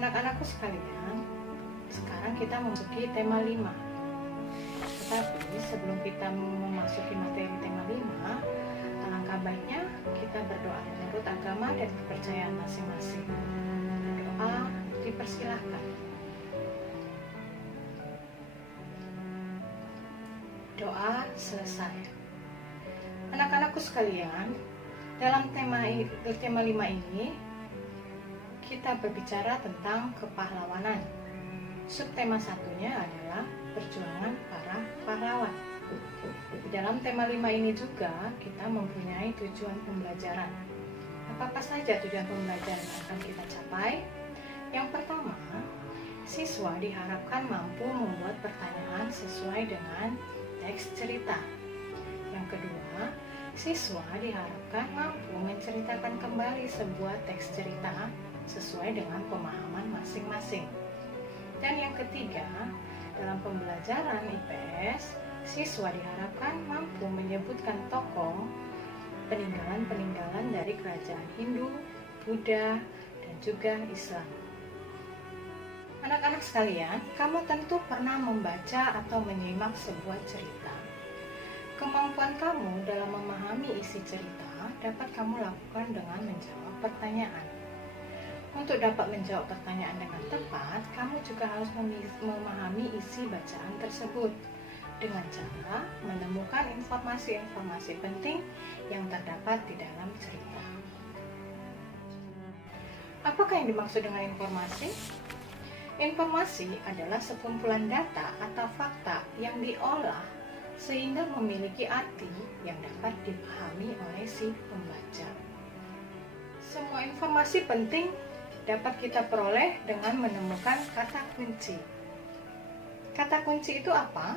Anak-anakku sekalian, sekarang kita memasuki tema 5. Tetapi sebelum kita memasuki materi tema 5, alangkah baiknya kita berdoa menurut agama dan kepercayaan masing-masing. Doa dipersilahkan. Doa selesai. Anak-anakku sekalian, dalam tema 5 ini kita berbicara tentang kepahlawanan. Subtema satunya adalah perjuangan para pahlawan. Di dalam tema 5 ini juga kita mempunyai tujuan pembelajaran. Apa saja tujuan pembelajaran yang akan kita capai? Yang pertama, siswa diharapkan mampu membuat pertanyaan sesuai dengan teks cerita. Yang kedua, siswa diharapkan mampu menceritakan kembali sebuah teks cerita sesuai dengan pemahaman masing-masing. Dan yang ketiga, dalam pembelajaran IPS, siswa diharapkan mampu menyebutkan tokoh peninggalan-peninggalan dari kerajaan Hindu, Buddha, dan juga Islam. Anak-anak sekalian, kamu tentu pernah membaca atau menyimak sebuah cerita. Kemampuan kamu dalam memahami isi cerita dapat kamu lakukan dengan menjawab pertanyaan. Untuk dapat menjawab pertanyaan dengan tepat, kamu juga harus memahami isi bacaan tersebut dengan cara menemukan informasi-informasi penting yang terdapat di dalam cerita. Apakah yang dimaksud dengan informasi? Informasi adalah sekumpulan data atau fakta yang diolah sehingga memiliki arti yang dapat dipahami oleh si pembaca. Semua informasi penting dapat kita peroleh dengan menemukan kata kunci. Kata kunci itu apa?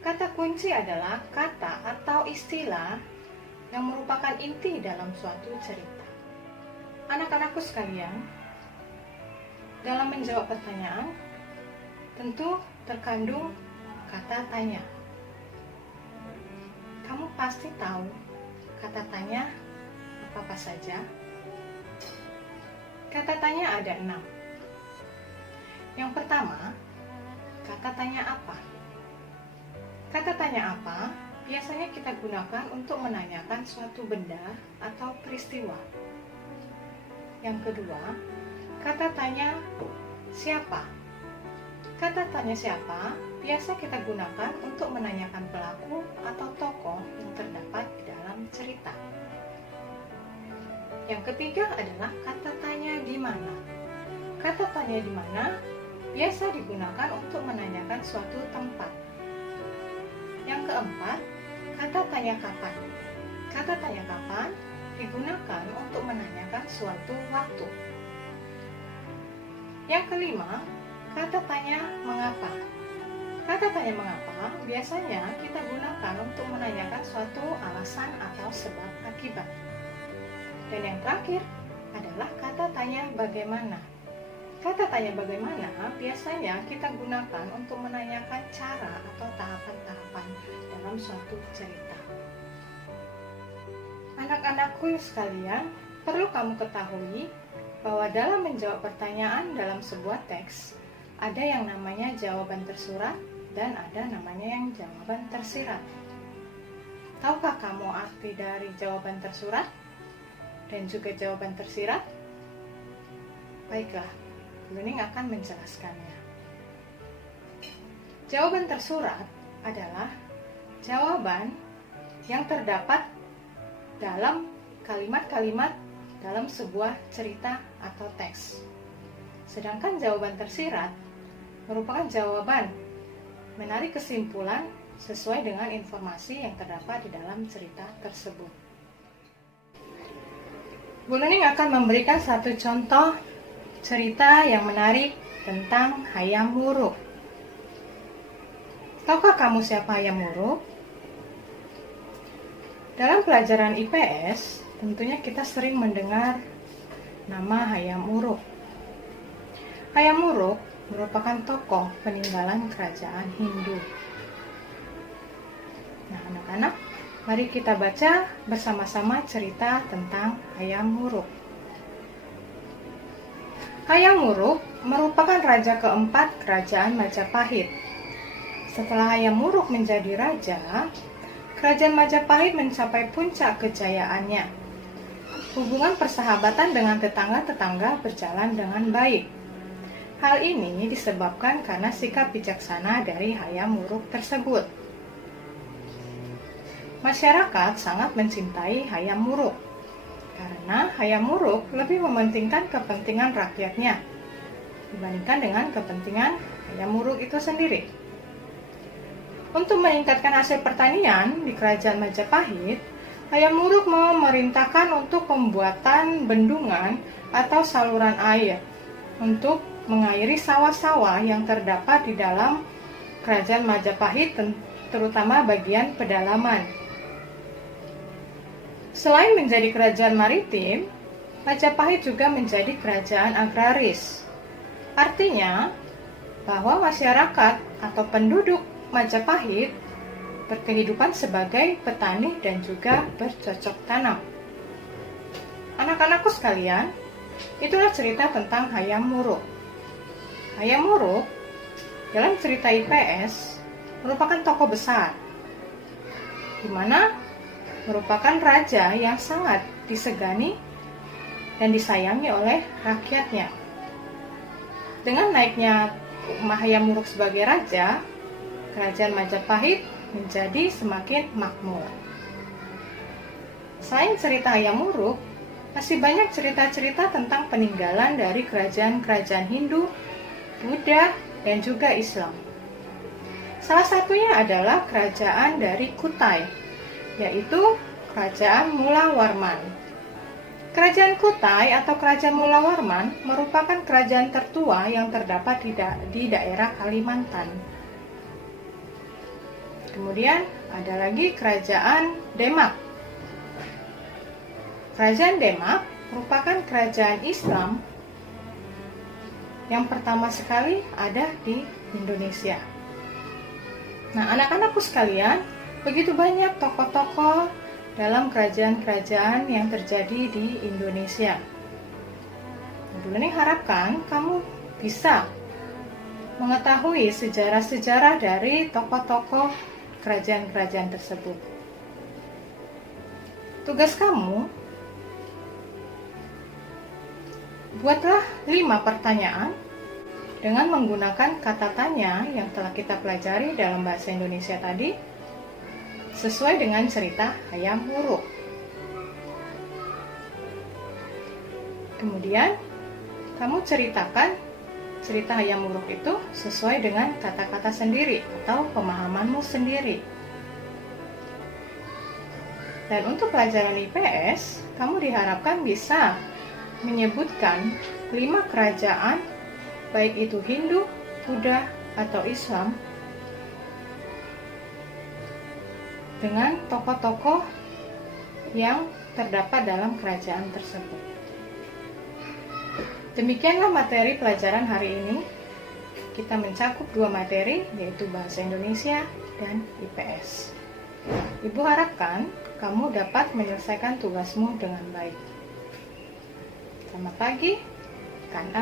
Kata kunci adalah kata atau istilah yang merupakan inti dalam suatu cerita. Anak-anakku sekalian, dalam menjawab pertanyaan, tentu terkandung kata tanya. Kamu pasti tahu kata tanya apa saja? Kata tanya ada 6. Yang pertama, kata tanya apa? Kata tanya apa biasanya kita gunakan untuk menanyakan suatu benda atau peristiwa. Yang kedua, kata tanya siapa? Kata tanya siapa biasa kita gunakan untuk menanyakan pelaku atau tokoh yang terdapat di dalam cerita. Yang ketiga adalah kata tanya di mana. Kata tanya di mana biasa digunakan untuk menanyakan suatu tempat. Yang keempat, kata tanya kapan. Kata tanya kapan digunakan untuk menanyakan suatu waktu. Yang kelima, kata tanya mengapa. Kata tanya mengapa biasanya kita gunakan untuk menanyakan suatu alasan atau sebab akibat. Dan yang terakhir adalah kata tanya bagaimana. Kata tanya bagaimana biasanya kita gunakan untuk menanyakan cara atau tahapan-tahapan dalam suatu cerita. Anak-anakku sekalian, perlu kamu ketahui bahwa dalam menjawab pertanyaan dalam sebuah teks, ada yang namanya jawaban tersurat dan ada namanya yang jawaban tersirat. Tahukah kamu arti dari jawaban tersurat dan juga jawaban tersirat? Baiklah, Luning akan menjelaskannya. Jawaban tersurat adalah jawaban yang terdapat dalam kalimat-kalimat dalam sebuah cerita atau teks. Sedangkan jawaban tersirat merupakan jawaban menarik kesimpulan sesuai dengan informasi yang terdapat di dalam cerita tersebut. Bu Nuning akan memberikan satu contoh cerita yang menarik tentang Hayam Wuruk. Tahukah kamu siapa Hayam Wuruk? Dalam pelajaran IPS, tentunya kita sering mendengar nama Hayam Wuruk. Hayam Wuruk merupakan tokoh peninggalan kerajaan Hindu. Nah, anak-anak, mari kita baca bersama-sama cerita tentang Hayam Wuruk. Hayam Wuruk merupakan raja keempat kerajaan Majapahit. Setelah Hayam Wuruk menjadi raja, kerajaan Majapahit mencapai puncak kejayaannya. Hubungan persahabatan dengan tetangga-tetangga berjalan dengan baik. Hal ini disebabkan karena sikap bijaksana dari Hayam Wuruk tersebut. Masyarakat sangat mencintai Hayam Wuruk karena Hayam Wuruk lebih mementingkan kepentingan rakyatnya dibandingkan dengan kepentingan Hayam Wuruk itu sendiri. Untuk meningkatkan hasil pertanian di kerajaan Majapahit, Hayam Wuruk memerintahkan untuk pembuatan bendungan atau saluran air untuk mengairi sawah-sawah yang terdapat di dalam kerajaan Majapahit, terutama bagian pedalaman. Selain menjadi kerajaan maritim, Majapahit juga menjadi kerajaan agraris. Artinya, bahwa masyarakat atau penduduk Majapahit berkehidupan sebagai petani dan juga bercocok tanam. Anak-anakku sekalian, itulah cerita tentang Hayam Wuruk. Hayam Wuruk dalam cerita IPS merupakan tokoh besar, di mana merupakan raja yang sangat disegani dan disayangi oleh rakyatnya. Dengan naiknya Hayam Wuruk sebagai raja, kerajaan Majapahit menjadi semakin makmur. Selain cerita Hayam Wuruk, masih banyak cerita-cerita tentang peninggalan dari kerajaan-kerajaan Hindu, Buddha, dan juga Islam. Salah satunya adalah kerajaan dari Kutai, yaitu Kerajaan Mulawarman. Kerajaan Kutai atau Kerajaan Mulawarman merupakan kerajaan tertua yang terdapat di daerah Kalimantan. Kemudian ada lagi Kerajaan Demak. Kerajaan Demak merupakan kerajaan Islam yang pertama sekali ada di Indonesia. Nah, anak-anakku sekalian, begitu banyak tokoh-tokoh dalam kerajaan-kerajaan yang terjadi di Indonesia. Bu Lening harapkan kamu bisa mengetahui sejarah-sejarah dari tokoh-tokoh kerajaan-kerajaan tersebut. Tugas kamu, buatlah 5 pertanyaan dengan menggunakan kata tanya yang telah kita pelajari dalam bahasa Indonesia tadi, sesuai dengan cerita Hayam Wuruk. Kemudian, kamu ceritakan cerita Hayam Wuruk itu sesuai dengan kata-kata sendiri atau pemahamanmu sendiri. Dan untuk pelajaran IPS, kamu diharapkan bisa menyebutkan 5 kerajaan, baik itu Hindu, Buddha, atau Islam, dengan tokoh-tokoh yang terdapat dalam kerajaan tersebut. Demikianlah materi pelajaran hari ini. Kita mencakup 2 materi, yaitu Bahasa Indonesia dan IPS. Ibu harapkan kamu dapat menyelesaikan tugasmu dengan baik. Selamat pagi, Kan